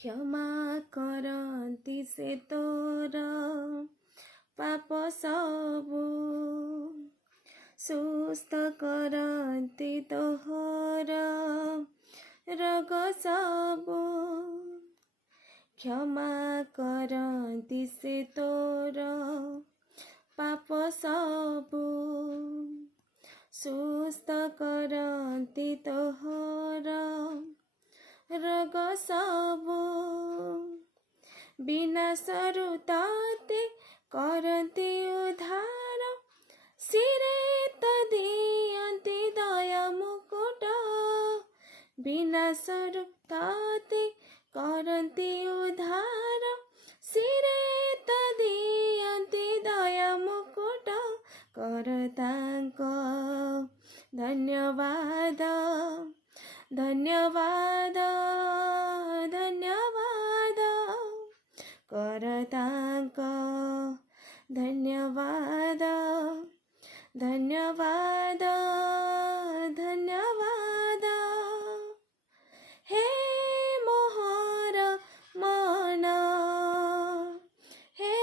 क्षमा करती से तोर पाप सबु सुस्थ करती तोहर रोग सबु क्षमा करती से तोर पाप सबु सुस्थ करती तोहर रोग सबु विनाशरु ताते करती उद्धार सिरे तो दियंती दया मुकुट विनाशरु ताते करती उद्धार सिरे तो दियंती दया मुकुट करतांक धन्यवाद धन्यवाद धन्यवाद करतांक धन्यवाद धन्यवाद धन्यवाद हे मोहर मन हे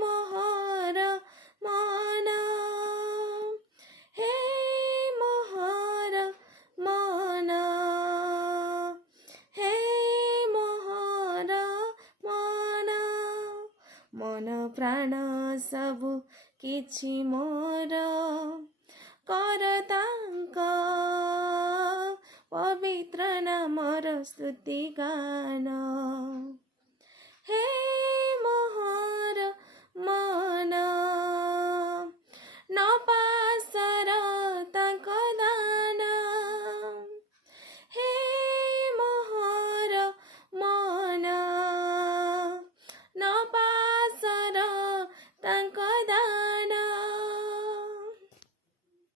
मोहर मन हे मोहर मन हे मोहर मन मन प्राण सबु किछि मोर करतांक पवित्र नामर स्तुति गान हे